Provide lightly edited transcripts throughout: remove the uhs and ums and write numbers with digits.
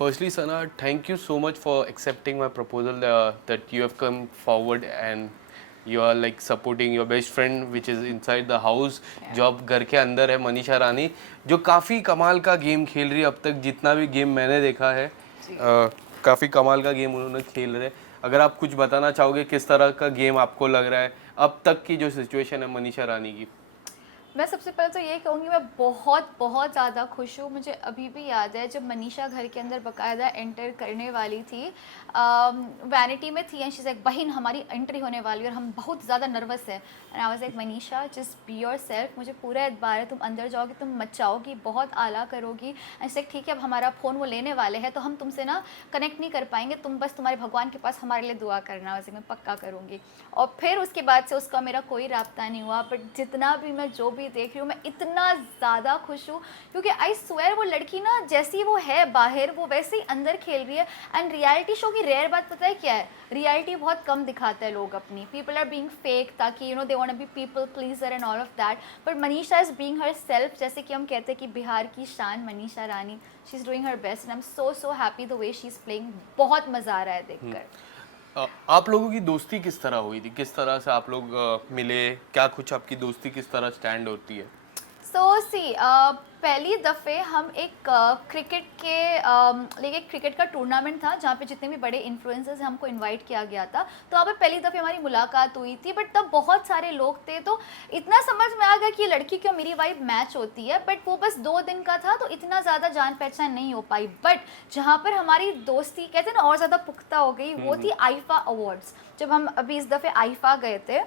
Firstly, Sana, thank you so much for accepting my proposal that you have come forward and you are like supporting your best friend which is inside the house. जो अब घर के अंदर है, मनीषा रानी, जो काफ़ी कमाल का गेम खेल रही है। अब तक जितना भी गेम मैंने देखा है काफ़ी कमाल का गेम उन्होंने खेल रहे हैं। अगर आप कुछ बताना चाहोगे किस तरह का गेम आपको लग रहा है अब तक की जो सिचुएशन है मनीषा रानी की? मैं सबसे पहले तो ये कहूँगी, मैं बहुत बहुत ज़्यादा खुश हूँ। मुझे अभी भी याद है जब मनीषा घर के अंदर बाकायदा एंटर करने वाली थी, वैनिटी में थी एंड शी इज़ लाइक बहन हमारी एंट्री होने वाली है और हम बहुत ज़्यादा नर्वस है। And I was like Manisha just be your self, मुझे पूरा एतबार है, तुम अंदर जाओगी, तुम मचाओगी, बहुत आला करोगी। एंड से ठीक है, अब हमारा फ़ोन वो लेने वाले हैं तो हम तुमसे ना कनेक्ट नहीं कर पाएंगे, तुम बस तुम्हारे भगवान के पास हमारे लिए दुआ करना, वैसे मैं पक्का करूँगी। और फिर उसके बाद से उसका मेरा कोई राब्ता नहीं हुआ, बट जितना भी मैं जो भी देख रही हूँ मैं इतना ज़्यादा खुश हूँ क्योंकि आई स्वेयर वो लड़की ना जैसी वो है बाहर वो वैसे ही अंदर खेल रही है। एंड रियलिटी शो की रेयर बात पता है क्या है, रियलिटी बहुत कम दिखाते हैं लोग अपनी, पीपल आर बीइंग फेक ताकि they want to be people pleaser and all of that, but Manisha is being herself. जैसे कि हम कहते हैं कि बिहार की शान Manisha Rani, she is doing her best and I am so happy the way she is playing. बहुत मज़ा आ रहा है देखकर। आप लोगों की दोस्ती किस तरह हुई थी, किस तरह से आप लोग मिले, क्या कुछ आपकी दोस्ती किस तरह स्टैंड होती है? सो सी पहली दफ़े हम एक क्रिकेट के लेकिन क्रिकेट का टूर्नामेंट था जहाँ पे जितने भी बड़े इन्फ्लुएंसर्स हैं हमको इनवाइट किया गया था, तो वहाँ पे पहली दफ़े हमारी मुलाकात हुई थी। बट तब बहुत सारे लोग थे तो इतना समझ में आ गया कि लड़की क्यों मेरी वाइब मैच होती है, बट वो बस 2 दिन का था तो इतना ज़्यादा जान पहचान नहीं हो पाई। बट जहाँ पर हमारी दोस्ती कहते हैं ना और ज़्यादा पुख्ता हो गई वो थी आईफा अवार्ड्स, जब हम अभी इस दफ़े आईफा गए थे।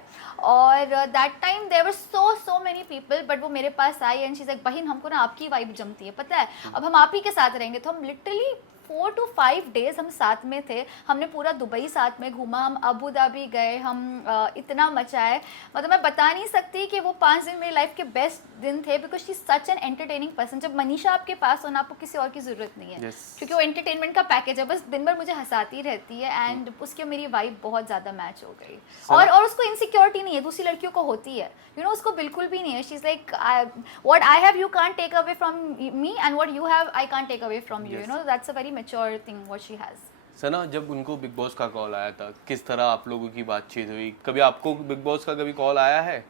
और that time there were so many people, but वो मेरे पास आई एंड शी इज़ लाइक बहन हमको ना आपकी वाइब जमती है, पता है अब हम आप ही के साथ रहेंगे। तो हम लिटरली 4 to 5 डेज हम साथ में थे, हमने पूरा दुबई साथ में घूमा, हम अबू धाबी गए, हम इतना मचाए, मतलब मैं बता नहीं सकती कि वो 5 दिन मेरी लाइफ के बेस्ट दिन थे because she such an entertaining person. जब मनीषा आपके पास हो ना आपको किसी और की ज़रूरत नहीं है क्योंकि वो एंटरटेनमेंट का पैकेज है, बस दिन भर मुझे हंसाती रहती है एंड उसके मेरी वाइब बहुत ज़्यादा मैच हो गई। और उसको इनसिक्योरिटी नहीं है, दूसरी लड़कियों को होती है, उसको बिल्कुल भी नहीं है। She is like what I have you can't take away from me and what you have I can't take away from you, that's a very mature thing what she has. Sana, जब उनको बिग बॉस का call आया था किस तरह आप लोगों की बातचीत हुई? कभी आपको बिग बॉस का कभी कॉल आया है?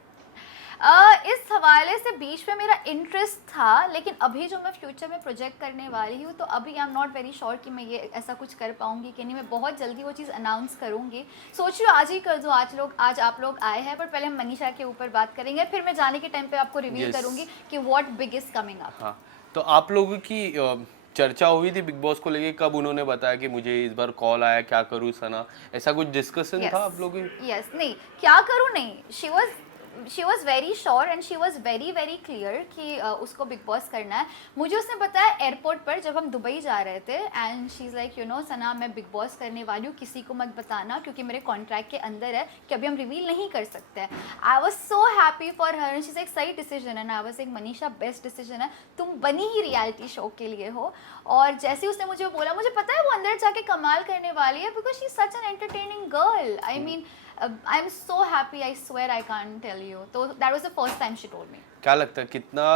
इस हवाले से बीच में मेरा इंटरेस्ट था, लेकिन अभी जो मैं फ्यूचर में प्रोजेक्ट करने वाली हूँ तो अभी I am not very sure कि मैं ये ऐसा कुछ कर पाऊँगी कि नहीं। मैं बहुत जल्दी वो चीज़ अनाउंस करूँगी, सोच रही हूँ आज ही कर दूँ। आज आप लोग आए हैं, पर पहले हम मनीषा के ऊपर बात करेंगे, फिर मैं जाने के टाइम पे आपको रिवील करूँगी कि what big is coming up. हाँ, तो आप लोगों की चर्चा हुई थी बिग बॉस को लेके, कब उन्होंने बताया कि मुझे इस बार कॉल आया, क्या करूँ सना, ऐसा कुछ डिस्कशन था आप लोगों की? यस नहीं क्या करूँ नहीं, she was very sure and she was very clear कि उसको बिग बॉस करना है। मुझे उसने बताया एयरपोर्ट पर जब हम दुबई जा रहे थे एंड शी इज़ लाइक सना मैं बिग बॉस करने वाली हूँ, किसी को मत बताना क्योंकि मेरे कॉन्ट्रैक्ट के अंदर है कि अभी हम रिवील नहीं कर सकते हैं। I was so happy for her, she is एक सही डिसीजन है ना। आई वॉज एक मनीषा बेस्ट डिसीजन है, तुम बनी ही रियलिटी शो के लिए हो। और जैसे ही उसने मुझे बोला मुझे पता है वो अंदर जाके कमाल करने वाली है because she is such an entertaining girl. I mean I am so happy, I swear I can't tell you. So that was the first time she told me. क्या लगता है कितना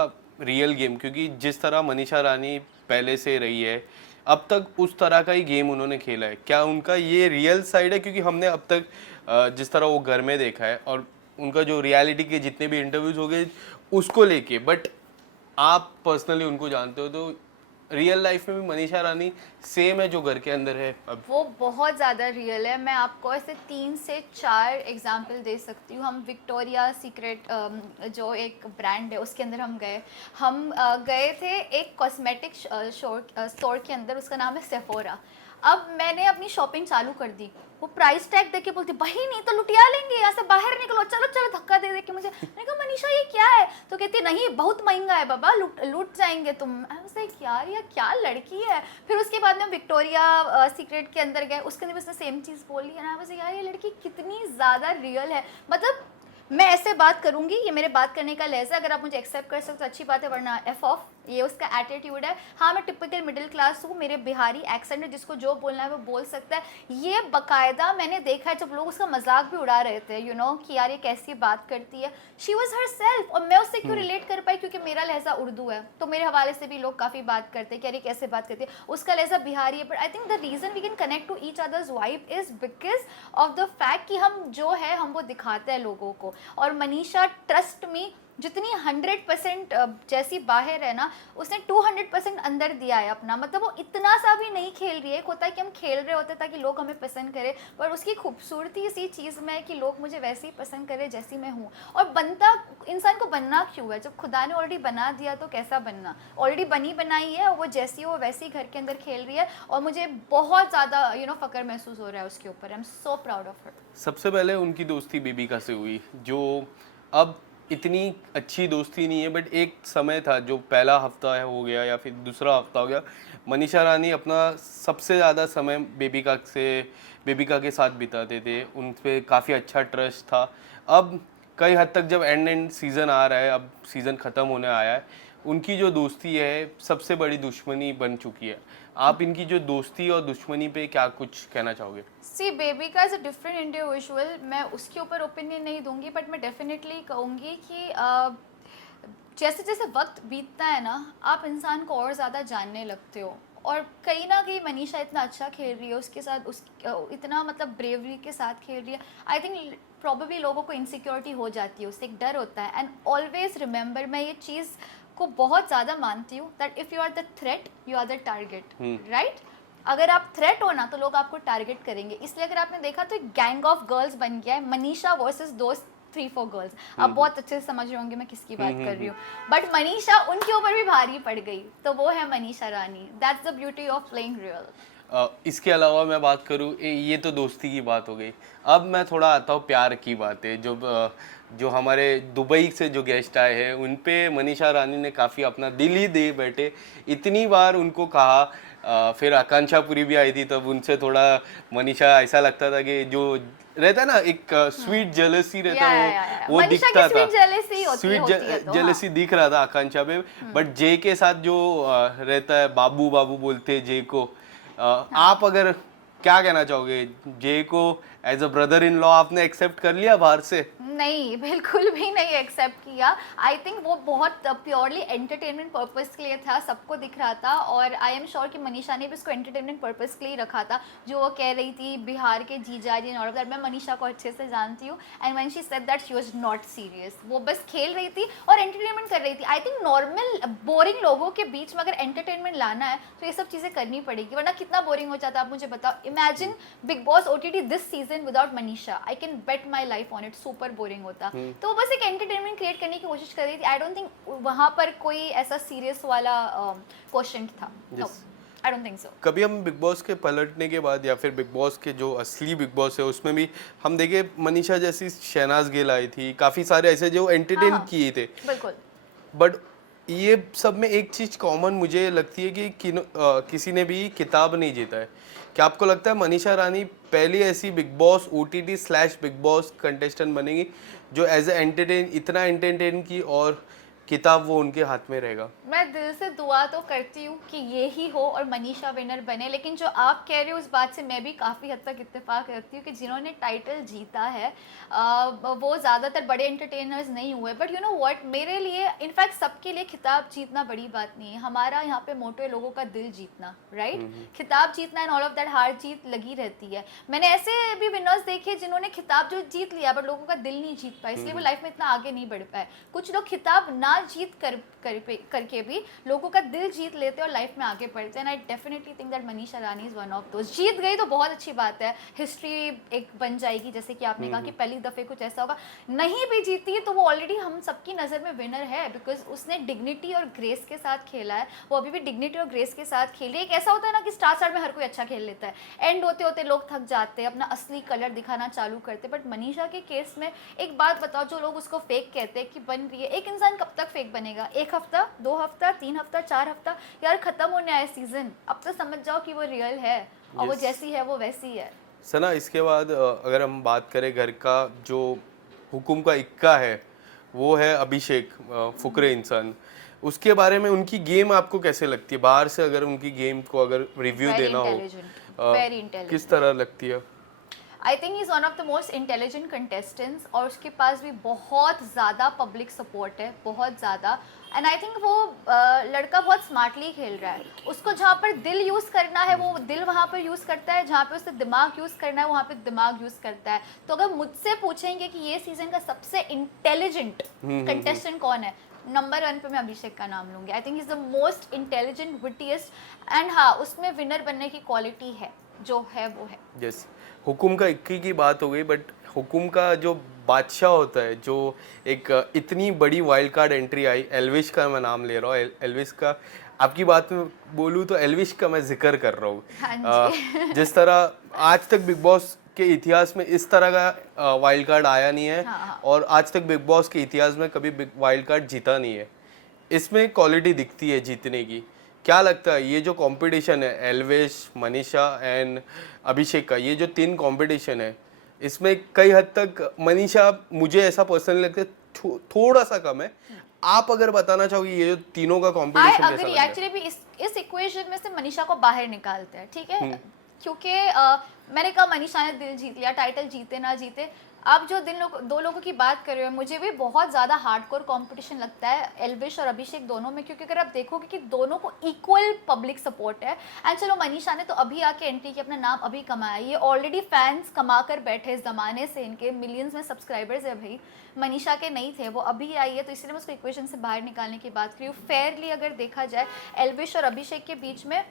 रियल गेम, क्योंकि जिस तरह मनीषा रानी पहले से रही है अब तक उस तरह का ही गेम उन्होंने खेला है, क्या उनका ये रियल साइड है? क्योंकि हमने अब तक जिस तरह वो घर में देखा है और उनका जो रियलिटी के जितने भी इंटरव्यूज हो गए उसको लेके, बट आप पर्सनली उनको जानते हो तो रियल लाइफ में भी मनीषा रानी सेम है जो घर के अंदर है अब? वो बहुत ज़्यादा रियल है। मैं आपको ऐसे 3 से 4 एग्जाम्पल दे सकती हूँ। हम विक्टोरिया सीक्रेट जो एक ब्रांड है उसके अंदर हम गए थे एक कॉस्मेटिक स्टोर के अंदर, उसका नाम है सेफोरा। अब मैंने अपनी शॉपिंग चालू कर दी, वो प्राइस टैग देख के बोलती भाई नहीं तो लुटिया लेंगे, यहाँ से बाहर निकलो, चलो चलो, धक्का दे दे के मुझे। मैंने कहा मनीषा ये क्या है? तो कहती नहीं बहुत महंगा है बाबा, लूट जाएंगे तुम। ऐसे यार ये क्या लड़की है। फिर उसके बाद में विक्टोरिया सीक्रेट के अंदर गए, उसके अंदर भी उसने सेम चीज़ बोली है ना। वैसे यार ये लड़की कितनी ज़्यादा रियल है। मतलब मैं ऐसे बात करूंगी, ये मेरे बात करने का लहजा, अगर आप मुझे एक्सेप्ट कर सकते तो अच्छी बात है, वरना एफ ऑफ, ये उसका एटीट्यूड है। हाँ मैं टिपिकल मिडिल क्लास हूँ, मेरे बिहारी एक्सेंट है, जिसको जो बोलना है वो बोल सकता है। ये बाकायदा मैंने देखा है जब लोग उसका मजाक भी उड़ा रहे थे, यू नो, कि यार ये कैसी बात करती है। She was her self. और मैं उससे क्यों रिलेट कर पाई, क्योंकि मेरा लहजा उर्दू है, तो मेरे हवाले से भी लोग काफ़ी बात करते हैं कि यार ये कैसे बात करती है। उसका लहजा बिहारी है, but I think the reason we can connect to each others vibe is because of the fact कि हम जो है हम वो दिखाते हैं लोगों को। और मनीषा, ट्रस्ट मी, जितनी 100% जैसी बाहर है ना, उसने 200% अंदर दिया है अपना। मतलब वो इतना सा भी नहीं खेल रही है। एक होता है कि हम खेल रहे होते ताकि लोग हमें पसंद करें, पर उसकी खूबसूरती इसी चीज़ में है कि लोग मुझे वैसे ही पसंद करें जैसी मैं हूँ। और बनता इंसान को बनना क्यों है, जब खुदा ने ऑलरेडी बना दिया तो कैसा बनना। ऑलरेडी बनी बनाई है, वो जैसी हो वैसी ही घर के अंदर खेल रही है। और मुझे बहुत ज़्यादा फ़ख्र महसूस हो रहा है उसके ऊपर। आई am so proud of her. सबसे पहले उनकी दोस्ती बेबिका से हुई, जो अब इतनी अच्छी दोस्ती नहीं है, बट एक समय था जो पहला हफ्ता है हो गया या फिर दूसरा हफ्ता हो गया, मनीषा रानी अपना सबसे ज़्यादा समय बेबिका के साथ बिताते थे। उन पे काफ़ी अच्छा ट्रस्ट था। अब कई हद तक जब एंड सीज़न आ रहा है, अब सीज़न ख़त्म होने आया है, उनकी जो दोस्ती है सबसे बड़ी दुश्मनी बन चुकी है। आप इनकी जो दोस्ती और दुश्मनी पे क्या कुछ कहना चाहोगे? See Bebika is a different individual. मैं उसके ऊपर ओपिनियन नहीं दूंगी, बट मैं डेफिनेटली कहूँगी कि जैसे जैसे वक्त बीतता है ना, आप इंसान को और ज़्यादा जानने लगते हो। और कहीं ना कहीं मनीषा इतना अच्छा खेल रही है, उसके साथ इतना मतलब ब्रेवरी के साथ खेल रही है। आई थिंक प्रॉबेबली लोगों को इनसिक्योरिटी हो जाती है, उससे एक डर होता है। एंड ऑलवेज रिमेंबर, मैं ये चीज़ को बहुत ज़्यादा मानती हूँ that if you are the threat you are the target, right. अगर आप थ्रेट हो ना तो लोग आपको टारगेट करेंगे। इसलिए अगर आपने देखा तो एक गैंग ऑफ गर्ल्स बन गया है, मनीषा वर्सेस दोस्त 3-4 गर्ल्स। आप बहुत अच्छे से समझ रहे होंगे मैं किसकी बात कर रही हूँ। बट मनीषा उनके ऊपर भी भारी पड़ गई, तो वो है Manisha Rani. That's the beauty of playing real. इसके अलावा मैं बात करूँ, ये तो दोस्ती की बात हो गई। अब मैं थोड़ा आता हूँ प्यार की बातें। जो हमारे दुबई से जो गेस्ट आए हैं उन पे मनीषा रानी ने काफ़ी अपना दिल ही दे बैठे। इतनी बार उनको कहा, फिर आकांक्षा पुरी भी आई थी, तब उनसे थोड़ा मनीषा ऐसा लगता था कि जो रहता है ना एक स्वीट जेलसी रहता है, वो दिखता था। स्वीट जेलसी दिख रहा था आकांक्षा पे। बट जे के साथ जो रहता है, बाबू बाबू बोलते हैं जे को। आप अगर क्या कहना चाहोगे, जे को as a brother in law आपने एक्सेप्ट कर लिया बाहर से? नहीं, बिल्कुल भी नहीं एक्सेप्ट किया। आई थिंक वो बहुत प्योरली एंटरटेनमेंट पर्पस के लिए था, सबको दिख रहा था। और आई एम श्योर कि मनीषा ने भी इसको एंटरटेनमेंट पर्पस के लिए रखा था। जो वो कह रही थी बिहार के जीजा जी और दैट, मैं मनीषा को अच्छे से जानती हूँ। And when she said that she was not serious, वो बस खेल रही थी और एंटरटेनमेंट कर रही थी। आई थिंक नॉर्मल बोरिंग लोगों के बीच में अगर एंटरटेनमेंट लाना है तो ये सब चीज़ें करनी पड़ेगी, वरना कितना बोरिंग हो जाता है। आप मुझे बताओ, imagine big boss OTT this season without Manisha, I can bet my life on it, super boring होता। तो वो बस एक एंटरटेनमेंट क्रिएट करने की कोशिश कर रही थी। आई डोंट थिंक वहां पर कोई ऐसा सीरियस वाला क्वेश्चन था। आई डोंट थिंक सो। कभी हम बिग बॉस के पलटने के बाद या फिर बिग बॉस के जो असली बिग बॉस है उसमें भी हम देखे, मनीषा जैसी शहनाज गिल आई थी, काफी सारे ऐसे जो एंटरटेन किए थे। बिल्कुल। बट ये सब में एक चीज कॉमन मुझे लगती है कि किसी ने भी किताब नहीं जीता है। क्या आपको लगता है मनीषा रानी पहली ऐसी बिग बॉस OTT/बिग बॉस कंटेस्टेंट बनेगी जो एज ए इतना एंटरटेन की और किताब वो उनके हाथ में रहेगा? मैं दिल से दुआ तो करती हूँ कि ये ही हो और मनीषा विनर बने। लेकिन जो आप कह रहे हो उस बात से मैं भी काफ़ी हद तक इत्तेफाक रखती हूँ कि जिन्होंने टाइटल जीता है वो ज़्यादातर बड़े एंटरटेनर्स नहीं हुए। बट यू नो व्हाट, मेरे लिए इनफैक्ट सबके लिए खिताब जीतना बड़ी बात नहीं है। हमारा यहाँ पे मोटो है लोगों का दिल जीतना, राइट। खिताब जीतना एंड ऑल ऑफ दैट, हार जीत लगी रहती है। मैंने ऐसे भी विनर्स देखे जिन्होंने खिताब जो जीत लिया बट लोगों का दिल नहीं जीत पाए, इसलिए वो लाइफ में इतना आगे नहीं बढ़ पाए। कुछ लोग खिताब ना जीत करके भी लोगों का दिल जीत लेते और लाइफ में आगे बढ़ते हैं। I definitely think that Manisha Rani is one of those. जीत गई तो बहुत अच्छी बात है, हिस्ट्री एक बन जाएगी, जैसे कि आपने कहा कि पहली दफे कुछ ऐसा होगा। नहीं भी जीती तो वो ऑलरेडी हम सबकी नज़र में विनर है, बिकॉज उसने डिग्निटी और ग्रेस के साथ खेला है। वो अभी भी डिग्निटी और ग्रेस के साथ खेल रही है। एक ऐसा होता है ना कि स्टार में हर कोई अच्छा खेल लेता है, एंड होते होते लोग थक जाते हैं, अपना असली कलर दिखाना चालू करते। बट मनीषा के केस में एक बात बताओ, जो लोग उसको फेक कहते हैं कि बन रही है, एक इंसान कब तक फेक बनेगा? 1 हफ्ता, 2 हफ्ता, 3 हफ्ता, 4 हफ्ता? यार खत्म होने आया सीजन, अब तो समझ जाओ कि वो रियल है और वो जैसी है वो वैसी है। सना, इसके बाद अगर हम बात करें घर का जो हुकुम का इक्का है, वो है अभिषेक, फुकरे इंसान। उसके बारे में उनकी गेम आपको कैसे लगती है? बाहर से अगर उनकी गेम को अगर रिव्यू देना हो, वेरी इंटेलिजेंट, किस तरह लगती है? I think he is one of the most intelligent contestants, और उसके पास भी बहुत ज़्यादा पब्लिक सपोर्ट है, बहुत ज़्यादा। एंड आई थिंक वो लड़का बहुत स्मार्टली खेल रहा है। उसको जहाँ पर दिल यूज़ करना है वो दिल वहाँ पर यूज़ करता है, जहाँ पे उसे दिमाग यूज़ करना है वहाँ पे दिमाग यूज़ करता है। तो अगर मुझसे पूछेंगे कि ये सीज़न का सबसे इंटेलिजेंट कंटेस्टेंट कौन है, नंबर 1 पे मैं अभिषेक का नाम लूँगी। I think is the most intelligent, wittiest, and हाँ, उसमें विनर बनने की क्वालिटी है, जो है वो है। यस, हुकुम का इक्की की बात हो गई, बट हुकुम का जो बादशाह होता है, जो एक इतनी बड़ी वाइल्ड कार्ड एंट्री आई, एल्विश का मैं नाम ले रहा हूँ, एल्विश का आपकी बात में बोलूँ तो एल्विश का मैं जिक्र कर रहा हूँ। हाँ जी। जिस तरह आज तक बिग बॉस के इतिहास में इस तरह का वाइल्ड कार्ड आया नहीं है, हाँ। और आज तक बिग बॉस के इतिहास में कभी बिग वाइल्ड कार्ड जीता नहीं है। इसमें क्वालिटी दिखती है जीतने की। क्या लगता है ये जो कंपटीशन है एल्वेश, मनीषा एंड अभिषेक का, ये जो 3 कंपटीशन है, इसमें कई हद तक मनीषा मुझे ऐसा पर्सनली लगता है थोड़ा सा कम है। आप अगर बताना चाहोगे ये जो तीनों का कंपटीशन कैसा अग्री, लग रहा है? एक्चुअली भी इस इक्वेशन में से मनीषा को बाहर निकालते हैं, ठीक है, क्योंकि मैंने कहा मनीषा ने दिल जीत लिया, टाइटल जीते ना जीते। आप जो दो लोगों की बात कर रहे हो, मुझे भी बहुत ज़्यादा हार्डकोर कंपटीशन लगता है एल्विश और अभिषेक दोनों में, क्योंकि अगर आप देखोगे कि दोनों को इक्वल पब्लिक सपोर्ट है। एंड चलो मनीषा ने तो अभी आके एंट्री की, अपना नाम अभी कमाया, ये ऑलरेडी फैंस कमा कर बैठे इस ज़माने से, इनके मिलियंस में सब्सक्राइबर्स है भाई। मनीषा के नहीं थे, वो अभी आई है, तो इसलिए मैं उसको इक्वेशन से बाहर निकालने की बात करी हूँ। फेयरली अगर देखा जाए एल्विश और अभिषेक के बीच में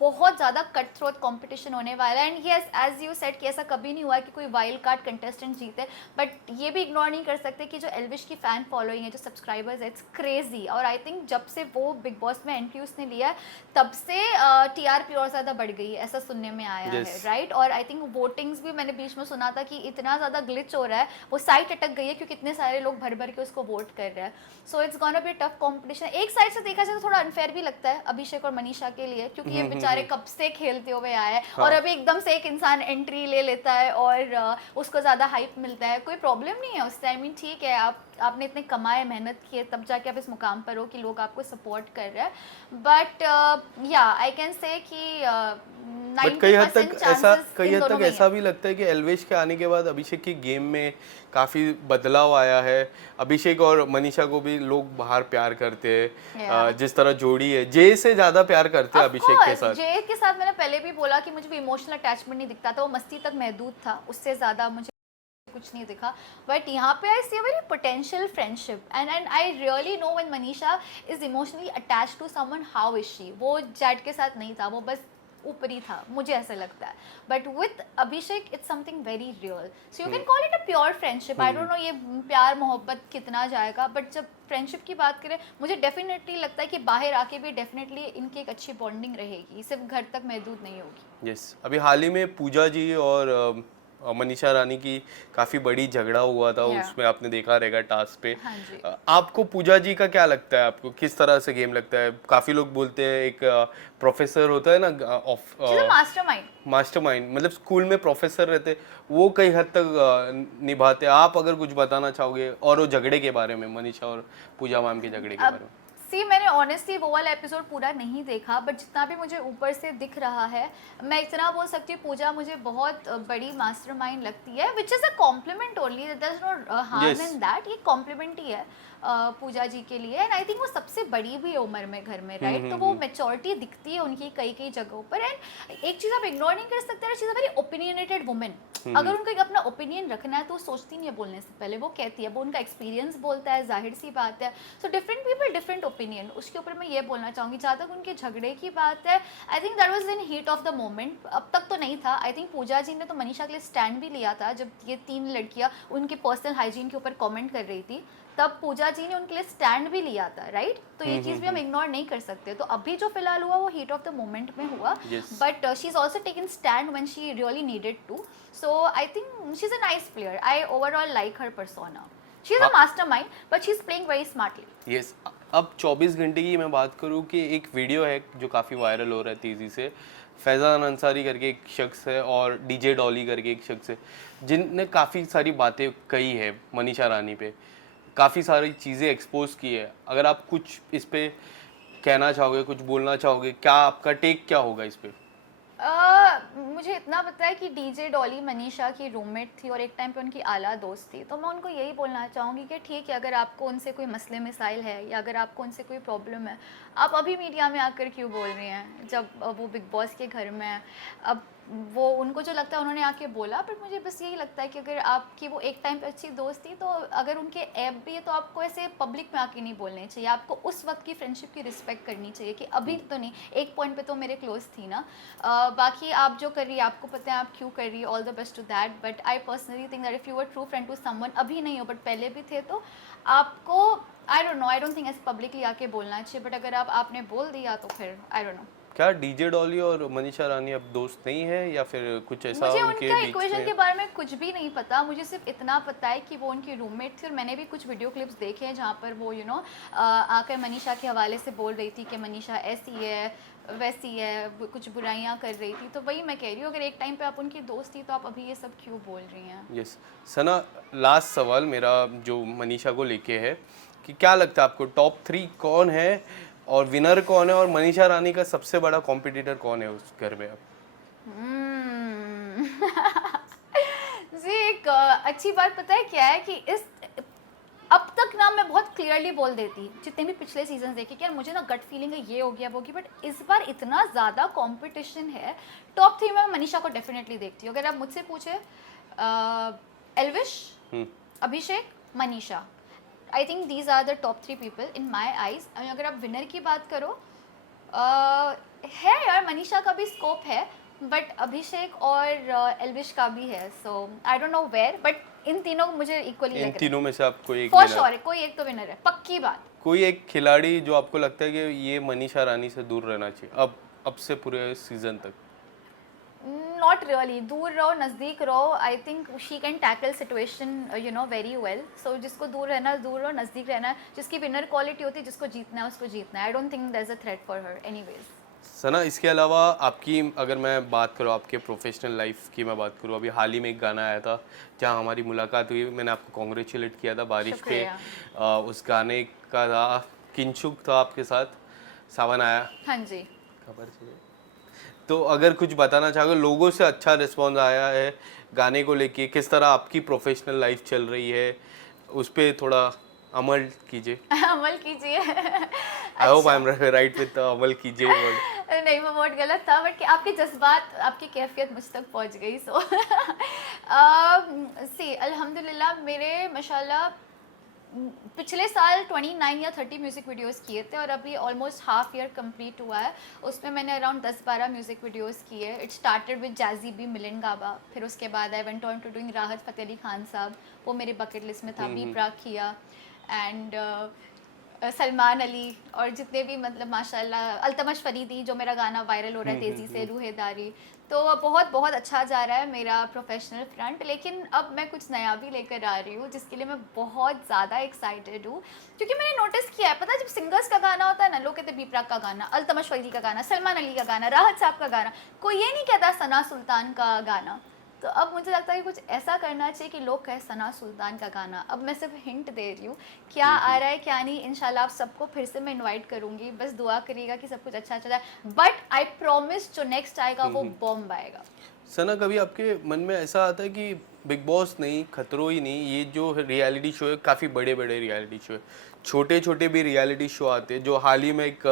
बहुत ज़्यादा कट थ्रोट कॉम्पिटिशन होने वाला है। And yes, as you said कि ऐसा कभी नहीं हुआ कि कोई वाइल्ड कार्ड कंटेस्टेंट जीते, बट ये भी इग्नोर नहीं कर सकते कि जो एल्विश की फ़ैन फॉलोइंग है, जो सब्सक्राइबर्स है, इट्स क्रेजी। और आई थिंक जब से वो बिग बॉस में एंट्री उसने लिया है, तब से टीआरपी और ज़्यादा बढ़ गई है, ऐसा सुनने में आया है, राइट। और आई थिंक वोटिंग्स भी मैंने बीच में सुना था कि इतना ज़्यादा ग्लिच हो रहा है, वो साइट अटक गई है क्योंकि इतने सारे लोग भर भर के उसको वोट कर रहे हैं। So it's gonna be tough competition. एक साइड से देखा जाए तो थोड़ा अनफेयर भी लगता है अभिषेक और मनीषा के लिए, क्योंकि ये बेचारे कब से खेलते हुए आए हैं, और अभी एकदम से एक इंसान एंट्री ले लेता है और उसको ज़्यादा हाइप मिलता है। कोई प्रॉब्लम नहीं है उस टाइम, ठीक है, आपने इतने कमाए, मेहनत किए, तब जाके आप इस मुकाम पर हो कि लोग आपको सपोर्ट कर रहे हैं। बट या आई कैन से कि बट कई हद तक ऐसा भी लगता है कि एल्वेश के आने के बाद अभिषेक की गेम में काफ़ी बदलाव आया है। अभिषेक और मनीषा को भी लोग बाहर प्यार करते हैं, जिस तरह जोड़ी है, जे से ज़्यादा प्यार करते हैं अभिषेक के साथ। जे के साथ मैंने पहले भी बोला कि मुझे भी इमोशनल अटैचमेंट नहीं दिखता था, वो मस्ती तक महदूद था, उससे ज़्यादा मुझे कुछ नहीं दिखा। बट यहाँ पे I see a very potential friendship, and I really know when Manisha is emotionally attached to someone, how is she. वो जैड के साथ नहीं था, वो बस ऊपरी था, मुझे ऐसा लगता है। But with Abhishek it's something very real, so you can call it a pure friendship. I don't no ये प्यार मोहब्बत कितना जाएगा, बट जब फ्रेंडशिप की बात करें, मुझे डेफिनेटली लगता है कि बाहर आके भी डेफिनेटली इनकी एक अच्छी बॉन्डिंग रहेगी, सिर्फ घर तक महदूद नहीं होगी। यस, अभी हाल ही में पूजा जी और मनीषा रानी की काफ़ी बड़ी झगड़ा हुआ था, उसमें आपने देखा रहेगा टास्क पे। हाँ जी। आपको पूजा जी का क्या लगता है, आपको किस तरह से गेम लगता है? काफ़ी लोग बोलते हैं एक प्रोफेसर होता है ना, मास्टरमाइंड, मतलब स्कूल में प्रोफेसर रहते, वो कई हद तक निभाते। आप अगर कुछ बताना चाहोगे और वो झगड़े के बारे में, मनीषा और पूजा मैम के झगड़े के बारे में? मैंने ऑनेस्टली वो वाला एपिसोड पूरा नहीं देखा, बट जितना भी मुझे ऊपर से दिख रहा है, मैं इतना बोल सकती हूँ पूजा मुझे बहुत बड़ी मास्टरमाइंड लगती है, which is a compliment only, there is no harm in that. ये कॉम्प्लीमेंट ही है पूजा जी के लिए। एंड आई थिंक वो सबसे बड़ी भी है उम्र में घर में, राइट। तो वो मेच्योरिटी दिखती है उनकी कई कई जगहों पर। एंड एक चीज़ आप इग्नोर नहीं कर सकते, चीज़ वेरी ओपिनियनेटेड वुमेन। अगर उनको एक अपना ओपिनियन रखना है तो वो सोचती नहीं है बोलने से पहले, वो कहती है, वो उनका एक्सपीरियंस बोलता है, जाहिर सी बात है। So different people different opinion, उसके ऊपर मैं ये बोलना चाहूँगी। जहाँ तक उनके झगड़े की बात है, I think that was in heat of the moment, अब तक तो नहीं था। आई थिंक पूजा जी ने तो मनीषा के लिए स्टैंड भी लिया था, जब ये 3 लड़कियाँ उनके पर्सनल हाइजीन के ऊपर कॉमेंट कर रही थी, तब पूजा जी ने उनके लिए स्टैंड भी लिया था, राइट। तो ये चीज़ भी हम इग्नोर नहीं कर सकते। तो अभी जो फिलहाल हुआ वो हीट ऑफ द मोमेंट में हुआ, but she is also taken stand when she really needed to. So I think she is a nice player, I overall like her persona. She is a mastermind, but she is playing very smartly. Yes, अब 24 घंटे की मैं बात करूँ कि एक video है जो काफ़ी वायरल हो रहा है तेज़ी से। फैज़ान अंसारी करके एक शख्स है और डीजे डॉली करके एक शख्स है, जिनने काफ़ी सारी बातें कही है मनीषा रानी पे। काफ़ी सारी चीज़ें एक्सपोज की है, अगर आप कुछ इस पे कहना चाहोगे, कुछ बोलना चाहोगे, क्या आपका टेक क्या होगा इस पे? मुझे इतना पता है कि डीजे डॉली मनीषा की रूममेट थी और एक टाइम पे उनकी आला दोस्त थी, तो मैं उनको यही बोलना चाहूँगी कि ठीक है, अगर आपको उनसे कोई मसले मसाइल है या अगर आपको उनसे कोई प्रॉब्लम है, आप अभी मीडिया में आकर क्यों बोल रही हैं जब वो बिग बॉस के घर में है। अब वो उनको जो लगता है उन्होंने आके बोला, पर मुझे बस यही लगता है कि अगर आपकी वो एक टाइम पे अच्छी दोस्त थी, तो अगर उनके ऐप भी है तो आपको ऐसे पब्लिक में आके नहीं बोलने चाहिए, आपको उस वक्त की फ्रेंडशिप की रिस्पेक्ट करनी चाहिए कि अभी तो नहीं, एक पॉइंट पे तो मेरे क्लोज थी ना। बाकी आप जो कर रही है आपको पता है आप क्यों कर रही है, all the best to that, but I personally think that if you are true friend to someone, अभी नहीं हो बट पहले भी थे, तो आपको आई डोंट थिंक ऐसे पब्लिकली आके बोलना चाहिए, बट अगर आपने बोल दिया तो फिर आई डोंट नो। क्या डीजे डॉली और मनीषा रानी अब दोस्त नहीं है या फिर कुछ ऐसा मुझे उनके उनका बीच इक्वेशन में? के बारे में कुछ भी नहीं पता, मुझे सिर्फ इतना पता है कि वो उनकी रूममेट थी और मैंने भी कुछ वीडियो क्लिप्स देखे हैं जहाँ पर वो आकर मनीषा के हवाले से बोल रही थी कि मनीषा ऐसी है वैसी है, कुछ बुराइयाँ कर रही थी, तो वही मैं कह रही हूँ, अगर एक टाइम पे आप उनकी दोस्त थी तो आप अभी ये सब क्यों बोल रही हैं। यस सना, लास्ट सवाल मेरा जो मनीषा को लेके है कि क्या लगता है आपको टॉप 3 कौन है और विनर कौन है, और मनीषा रानी का सबसे बड़ा कॉम्पिटिटर कौन है उस घर में अब? हम्म। जी, एक अच्छी बात पता है क्या है कि इस अब तक ना मैं बहुत क्लियरली बोल देती, जितने भी पिछले सीजन देखे कि यार मुझे ना गट फीलिंग है ये हो गया वो हो गया, बट इस बार इतना ज़्यादा कंपटीशन है। टॉप 3 में मैं मनीषा को डेफिनेटली देखती हूँ, अगर आप मुझसे पूछे Elvish, Abhishek, Manisha, I think these are the top 3 people in my eyes. अगर आप विनर की बात करो, है यार मनीषा का भी स्कोप है, बट अभिषेक और एल्विश का भी है, so I don't know where, but इन तीनों को मुझे इक्वली इन लग रहा तीनों में से आपको एक है, फॉर winner- श्योर है, कोई एक तो विनर है, पक्की बात। कोई एक खिलाड़ी जो आपको लगता है कि ये मनीषा रानी से दूर रहना चाहिए अब से पूरे सीजन तक? नॉट रियली, दूर रहो नज़दीक रहो, I think she can tackle situation very well, so जिसको दूर रहना है दूर रहो, नज़दीक रहना है, जिसकी विनर क्वालिटी होती है, जिसको जीतना है उसको जीतना है, I don't think there is a threat for her anyways. Sana, इसके अलावा आपकी अगर मैं बात करूँ, आपके प्रोफेशनल लाइफ की मैं बात करूँ, अभी हाल ही में एक गाना आया था जहाँ हमारी मुलाकात हुई, मैंने आपको कॉन्ग्रेचुलेट किया था बारिश पे। शुक्रिया। उस गाने का था किंचुक था आपके साथ, सावन आया, हाँ जी। खबर चाहिए। तो अगर कुछ बताना चाहोगे, लोगों से अच्छा रिस्पॉन्स आया है गाने को लेके, किस तरह आपकी प्रोफेशनल लाइफ चल रही है, उस पर थोड़ा अमल कीजिए। अमल कीजिए। I hope I am right with अमल कीजिए वर्ड। नहीं, वो वर्ड गलत था, बट आपके जज्बात आपकी कैफियत मुझ तक पहुंच गई, सो सी अल्हम्दुलिल्लाह मेरे माशाल्लाह पिछले साल 29 या 30 म्यूज़िक वीडियोस किए थे और अभी ऑलमोस्ट हाफ ईयर कंप्लीट हुआ है, उसमें मैंने अराउंड 10-12 म्यूज़िक वीडियोस किए। It started with Jazzy B, Milind Gaba, फिर उसके बाद I went on to doing Rahat Fateh Ali Khan साहब, वो मेरे बकेट लिस्ट में था, बी प्राक किया, एंड सलमान अली, और जितने भी मतलब माशाल्लाह, अल्तमश फरीदी जो मेरा गाना वायरल हो रहा है तेज़ी से, रूहेदारी, तो बहुत बहुत अच्छा जा रहा है मेरा प्रोफेशनल फ्रंट। लेकिन अब मैं कुछ नया भी लेकर आ रही हूँ जिसके लिए मैं बहुत ज़्यादा एक्साइटेड हूँ, क्योंकि मैंने नोटिस किया है, पता है जब सिंगर्स का गाना होता है ना, लोग कहते हैं बी प्राक का गाना, अल्तमश फरीदी का गाना, सलमान अली का गाना, राहत साहब का गाना, कोई ये नहीं कहता सना सुल्तान का गाना। तो अब मुझे लगता है कि कुछ ऐसा करना चाहिए कि लोग कहें सना सुल्तान का गाना। अब मैं सिर्फ हिंट दे रही हूँ, क्या आ रहा है क्या नहीं, इंशाल्लाह आप सबको फिर से मैं इनवाइट करूँगी, बस दुआ करिएगा कि सब कुछ अच्छा चला है, बट आई प्रॉमिस जो नेक्स्ट आएगा वो बॉम्ब आएगा। सना, कभी आपके मन में ऐसा आता है कि बिग बॉस नहीं, खतरों ही नहीं, ये जो रियलिटी शो है, काफ़ी बड़े बड़े रियलिटी शो है, छोटे छोटे भी रियलिटी शो आते हैं, जो हाल ही में एक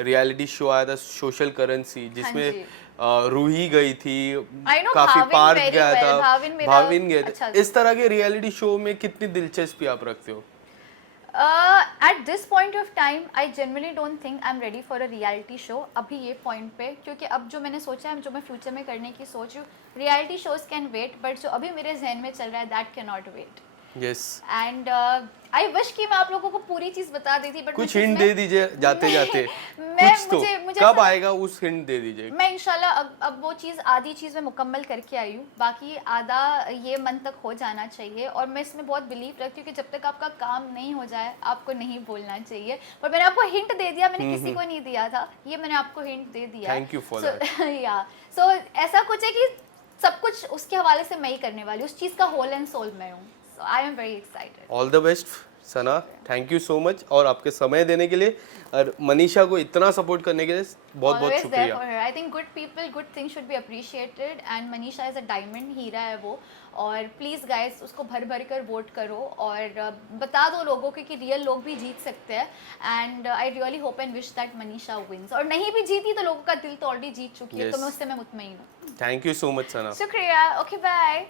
रियलिटी शो आया था सोशल करेंसी, जिसमें रूही गई थी, काफी पार्क गया था, भाविन गए थे, इस तरह के रियलिटी शो में कितनी दिलचस्पी आप रखते हो? At this point of time I generally don't think I am ready for a reality show अभी ये पॉइंट पे, क्योंकि अब जो मैंने सोचा है, जो मैं फ्यूचर में करने की सोच रही हूँ, reality shows can wait, but जो अभी मेरे जहन में चल रहा है that can not wait. Yes, and I wish कि मैं आप लोगों को पूरी चीज बता देती, बट कुछ हिंट दे दीजिए जाते जाते, मैं कुछ तो मुझे कब आएगा उस हिंट दे दीजिए। मैं इंशाल्लाह अब वो चीज़, आधी चीज़ मैं मुकम्मल करके आई हूँ, बाकी आधा ये मन तक हो जाना चाहिए, और मैं इसमें बहुत बिलीव रखती हूँ कि जब तक आपका काम नहीं हो जाए आपको नहीं बोलना चाहिए। पर मैंने आपको हिंट दे दिया, मैंने किसी को नहीं दिया था, ये मैंने आपको हिंट दे दिया। Thank you for that. या सो ऐसा कुछ है कि सब कुछ उसके हवाले से मैं ही करने वाली हूँ, उस चीज़ का होल एंड सोल मैं हूँ, so I am very excited. All the best Sana, thank you so much और आपके समय देने के लिए और मनीषा को इतना सपोर्ट करने के लिए बहुत बहुत Always there शुक्रिया। for her. I think good people, good things should be appreciated and Manisha is a diamond, हीरा है वो। और प्लीज़ गाइस उसको भर भर कर वोट करो और बता दो लोगों को कि रियल लोग भी जीत सकते हैं and I really hope and wish that Manisha wins. और नहीं भी जीती तो लोगों का दिल तो ऑलरेडी जीत चुकी है, तो Yes. मैं उससे मैं मुतमईन हूँ। थैंक यू सो मच सना। शुक्रिया, ओके बाय।